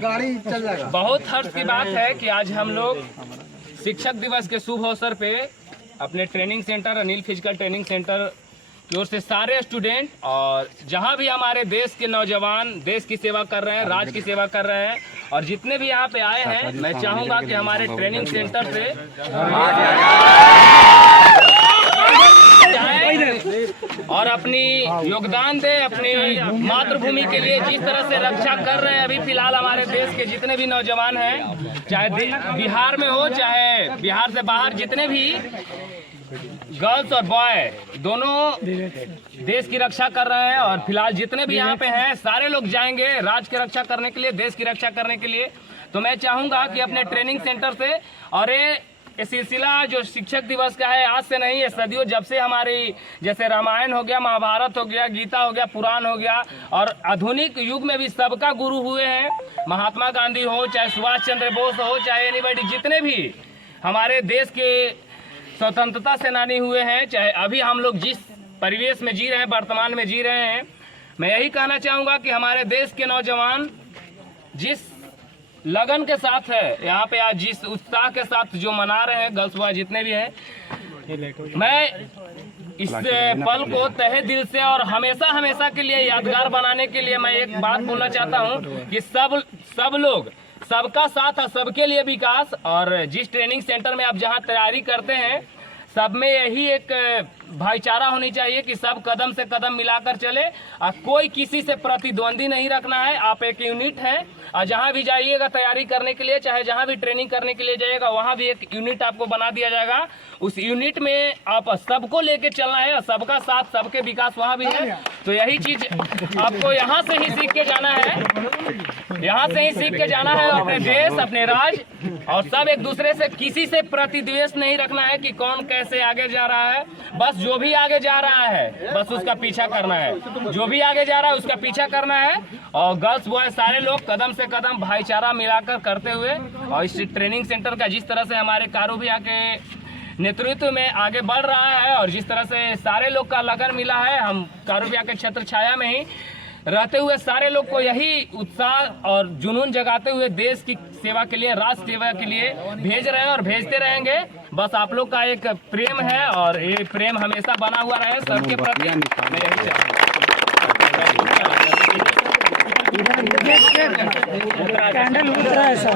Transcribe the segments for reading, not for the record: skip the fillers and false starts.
बहुत हर्ष की बात है कि आज हम लोग शिक्षक दिवस के शुभ अवसर पे अपने training centre Anil physical training centre की ओर से सारे स्टूडेंट और जहां भी हमारे देश के नौजवान देश की सेवा कर रहे हैं, राज्य की सेवा कर रहे हैं और जितने भी यहाँ पे आए हैं, मैं चाहूँगा कि हमारे ट्रेनिंग सेंटर से और अपनी योगदान दे, अपनी मातृभूमि के लिए जिस तरह से रक्षा कर रहे हैं अभी फिलहाल हमारे देश के जितने भी नौजवान हैं, चाहे बिहार में हो चाहे बिहार से बाहर, जितने भी गर्ल्स और बॉय दोनों देश की रक्षा कर रहे हैं और फिलहाल जितने भी यहाँ पे हैं सारे लोग जाएंगे राज्य की रक्षा करने के लिए, देश की रक्षा करने के लिए। तो मैं चाहूँगा कि अपने ट्रेनिंग सेंटर से और ये सिलसिला जो शिक्षक दिवस का है आज से नहीं है, सदियों जब से हमारी जैसे रामायण हो गया, महाभारत हो गया, गीता हो गया, पुराण हो गया और आधुनिक युग में भी सबका गुरु हुए हैं। महात्मा गांधी हो चाहे सुभाष चंद्र बोस हो चाहे एनीबॉडी, जितने भी हमारे देश के स्वतंत्रता सेनानी हुए हैं, चाहे अभी हम लोग जिस परिवेश में जी रहे हैं, वर्तमान में जी रहे हैं, मैं यही कहना चाहूँगा कि हमारे देश के नौजवान जिस लगन के साथ है यहाँ पे आज, जिस उत्साह के साथ जो मना रहे हैं गर्ल्स बॉय जितने भी हैं, मैं इस पल को तहे दिल से और हमेशा हमेशा के लिए यादगार बनाने के लिए मैं एक बात बोलना चाहता हूँ कि सब लोग, सबका साथ और सबके लिए विकास। और जिस ट्रेनिंग सेंटर में आप जहाँ तैयारी करते हैं सब में यही एक भाईचारा होनी चाहिए कि सब कदम से कदम मिलाकर चले और कोई किसी से प्रतिद्वंदी नहीं रखना है। आप एक यूनिट है और जहाँ भी जाइएगा तैयारी करने के लिए, चाहे जहाँ भी ट्रेनिंग करने के लिए जाइएगा वहाँ भी एक यूनिट आपको बना दिया जाएगा। उस यूनिट में आप सबको लेके चलना है और सबका साथ सबके विकास वहाँ भी है। तो यही चीज आपको यहाँ से ही सीख के जाना है, यहाँ से ही सीख के जाना है। अपने देश, अपने राज्य और सब एक दूसरे से किसी से प्रतिद्वेष नहीं रखना है कि कौन कैसे आगे जा रहा है। बस जो भी आगे जा रहा है बस उसका पीछा करना है, जो भी आगे जा रहा है उसका पीछा करना है। और गर्ल्स बॉय सारे लोग कदम से कदम भाईचारा मिलाकर करते हुए और इस ट्रेनिंग सेंटर का जिस तरह से हमारे कारोबिया के नेतृत्व में आगे बढ़ रहा है और जिस तरह से सारे लोग का लगन मिला है, हम कारोबिया के छत्र छाया में ही रहते हुए सारे लोग को यही उत्साह और जुनून जगाते हुए देश की सेवा के लिए, राष्ट्र सेवा के लिए भेज रहे हैं और भेजते रहेंगे। बस आप लोग का एक प्रेम है और ये प्रेम हमेशा बना हुआ रहे सबके प्रति। मैं यही चाहता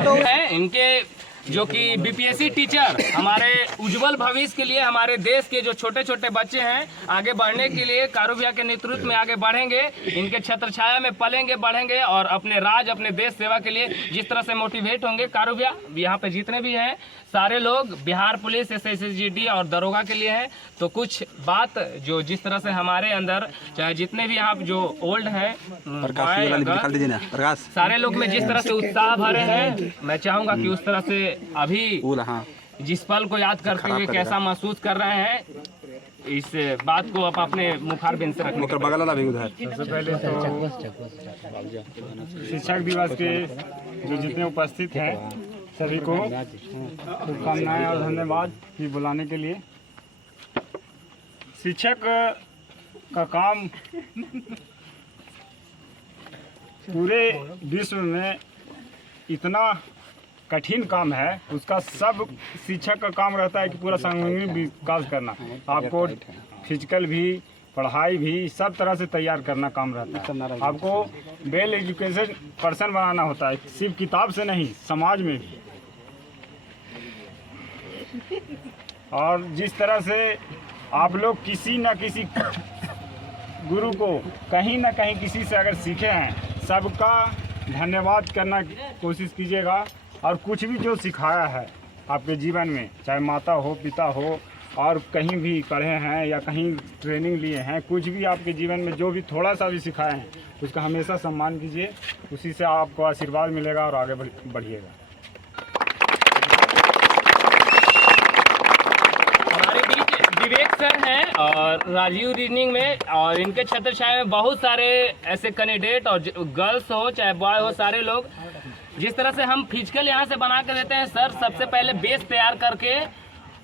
हूँ इनके जो कि बीपीएससी टीचर हमारे उज्जवल भविष्य के लिए, हमारे देश के जो छोटे छोटे बच्चे हैं आगे बढ़ने के लिए कारोबिया के नेतृत्व में आगे बढ़ेंगे, इनके छत्र छाया में पलेंगे बढ़ेंगे और अपने राज्य अपने देश सेवा के लिए जिस तरह से मोटिवेट होंगे कारोबिया यहाँ पे जितने भी हैं सारे लोग बिहार पुलिस, SSGD और दरोगा के लिए है। तो कुछ बात जो जिस तरह से हमारे अंदर चाहे जितने भी यहाँ जो ओल्ड हैं सारे लोग में जिस तरह से उत्साह भरे हैं, मैं चाहूँगा कि उस तरह से अभी जिस पल को याद करते हुए कैसा महसूस कर रहे हैं, इस बात को आप अपने मुखार बिन से रखने। सबसे पहले तो शिक्षक दिवस के जो जितने उपस्थित हैं सभी को शुभकामनाएं और धन्यवाद कि बुलाने के लिए। शिक्षक का काम पूरे विश्व में इतना कठिन काम है, उसका सब शिक्षक का काम रहता है कि पूरा सामूहिक विकास करना, आपको फिजिकल भी पढ़ाई भी सब तरह से तैयार करना काम रहता है। आपको वेल एजुकेशन पर्सन बनाना होता है, सिर्फ किताब से नहीं समाज में भी। और जिस तरह से आप लोग किसी न किसी गुरु को कहीं ना कहीं किसी से अगर सीखे हैं, सबका धन्यवाद करना कोशिश कीजिएगा। और कुछ भी जो सिखाया है आपके जीवन में, चाहे माता हो पिता हो और कहीं भी पढ़े हैं या कहीं ट्रेनिंग लिए हैं, कुछ भी आपके जीवन में जो भी थोड़ा सा भी सिखाए हैं उसका हमेशा सम्मान कीजिए, उसी से आपको आशीर्वाद मिलेगा और आगे बढ़िएगा। हमारे बीच विवेक सर हैं और राजीव रीजनिंग में और इनके छत्र छाया में बहुत सारे ऐसे कैंडिडेट और गर्ल्स हो चाहे बॉय हो सारे लोग जिस तरह से हम फिजिकल यहाँ से बना कर देते हैं। सर सबसे पहले बेस तैयार करके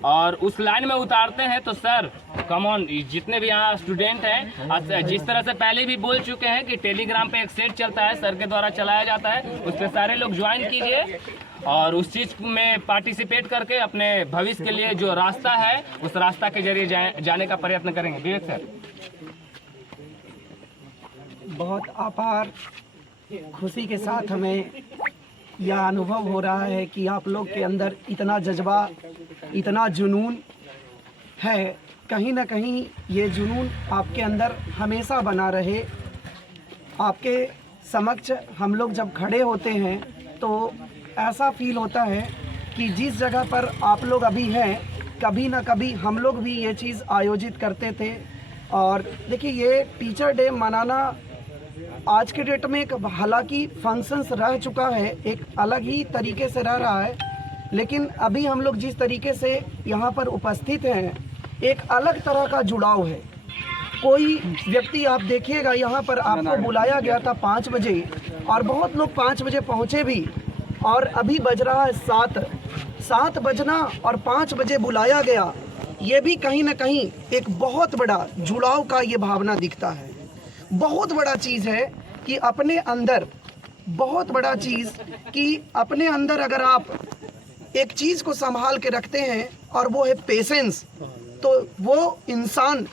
और उस लाइन में उतारते हैं तो सर कम ऑन, जितने भी यहाँ स्टूडेंट हैं, जिस तरह से पहले भी बोल चुके हैं कि टेलीग्राम पे एक सेट चलता है, सर के द्वारा चलाया जाता है, उस पर सारे लोग ज्वाइन कीजिए और उस चीज़ में पार्टिसिपेट करके अपने भविष्य के लिए जो रास्ता है उस रास्ता के जरिए जाने का प्रयत्न करेंगे। विवेक सर। बहुत अपार खुशी के साथ हमें यह अनुभव हो रहा है कि आप लोग के अंदर इतना जज्बा, इतना जुनून है। कहीं ना कहीं ये जुनून आपके अंदर हमेशा बना रहे। आपके समक्ष हम लोग जब खड़े होते हैं तो ऐसा फील होता है कि जिस जगह पर आप लोग अभी हैं, कभी ना कभी हम लोग भी ये चीज़ आयोजित करते थे। और देखिए, ये टीचर डे मनाना आज के डेट में एक हालांकि फंक्शंस रह चुका है, एक अलग ही तरीके से रह रहा है, लेकिन अभी हम लोग जिस तरीके से यहाँ पर उपस्थित हैं, एक अलग तरह का जुड़ाव है। कोई व्यक्ति आप देखिएगा, यहाँ पर आपको बुलाया गया था 5 बजे और बहुत लोग 5 बजे पहुँचे भी, और अभी बज रहा है 7 बजना और 5 बजे बुलाया गया। ये भी कहीं ना कहीं एक बहुत बड़ा जुड़ाव का ये भावना दिखता है। बहुत बड़ा चीज़ है कि अपने अंदर, बहुत बड़ा चीज़ कि अपने अंदर अगर आप एक चीज़ को संभाल के रखते हैं और वो है पेशेंस, तो वो इंसान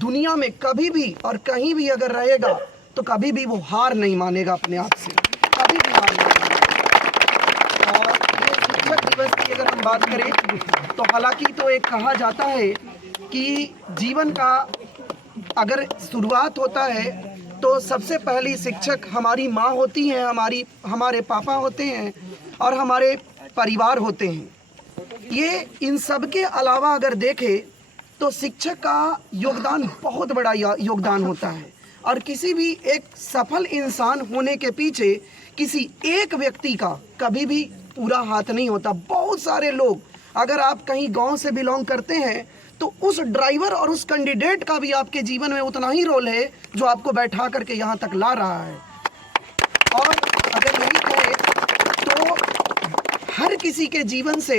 दुनिया में कभी भी और कहीं भी अगर रहेगा तो कभी भी वो हार नहीं मानेगा अपने आप से, कभी भी हार नहीं मानेगा। और ये शिक्षक दिवस की अगर हम बात करें तो हालांकि तो एक कहा जाता है कि जीवन का अगर शुरुआत होता है तो सबसे पहली शिक्षक हमारी माँ होती हैं, हमारे पापा होते हैं और हमारे परिवार होते हैं। ये इन सब के अलावा अगर देखें तो शिक्षक का योगदान बहुत बड़ा योगदान होता है। और किसी भी एक सफल इंसान होने के पीछे किसी एक व्यक्ति का कभी भी पूरा हाथ नहीं होता। बहुत सारे लोग, अगर आप कहीं गांव से बिलोंग करते हैं तो उस ड्राइवर और उस कैंडिडेट का भी आपके जीवन में उतना ही रोल है जो आपको बैठा करके यहाँ तक ला रहा है। और अगर यही कहें तो हर किसी के जीवन से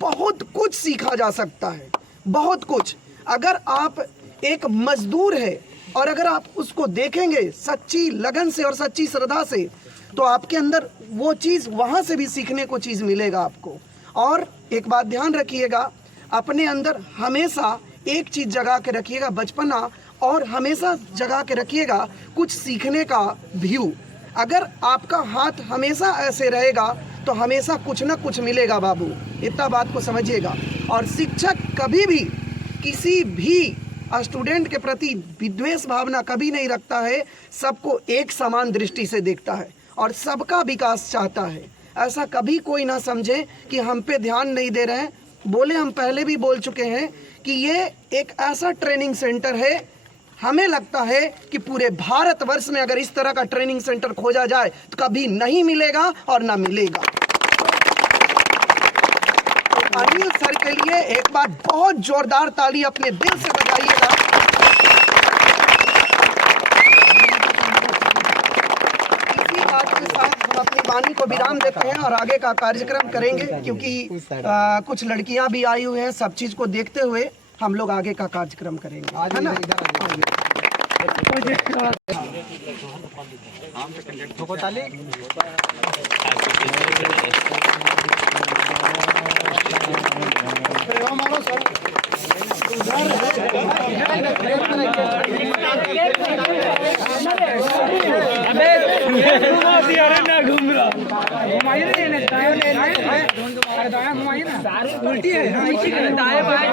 बहुत कुछ सीखा जा सकता है, बहुत कुछ। अगर आप एक मजदूर है और अगर आप उसको देखेंगे सच्ची लगन से और सच्ची श्रद्धा से, तो आपके अंदर वो चीज़, वहाँ से भी सीखने को चीज़ मिलेगा आपको। और एक बात ध्यान रखिएगा, अपने अंदर हमेशा एक चीज़ जगा के रखिएगा, बचपना, और हमेशा जगा के रखिएगा कुछ सीखने का व्यू। अगर आपका हाथ हमेशा ऐसे रहेगा तो हमेशा कुछ ना कुछ मिलेगा बाबू, इतना बात को समझिएगा। और शिक्षक कभी भी किसी भी स्टूडेंट के प्रति विद्वेष भावना कभी नहीं रखता है, सबको एक समान दृष्टि से देखता है और सबका विकास चाहता है। ऐसा कभी कोई ना समझे कि हम पे ध्यान नहीं दे रहे हैं। बोले, हम पहले भी बोल चुके हैं कि ये एक ऐसा ट्रेनिंग सेंटर है, हमें लगता है कि पूरे भारतवर्ष में अगर इस तरह का ट्रेनिंग सेंटर खोजा जाए तो कभी नहीं मिलेगा और ना मिलेगा। तो अनिल सर के लिए एक बार बहुत जोरदार ताली अपने दिल से बजाइएगा। इसी बात के साथ हम अपनी वाणी को विराम देते हैं और आगे का कार्यक्रम करेंगे, क्योंकि कुछ लड़कियां भी आई हुई हैं। सब चीज को देखते हुए हम लोग आगे का कार्यक्रम करेंगे, है ना। उल्टी है दाएं बाएं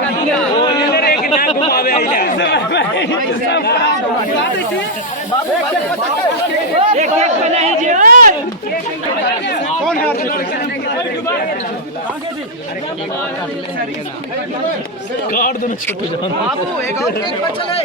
काट दो ना छोटे जान बाबू, एक और केक पर चले।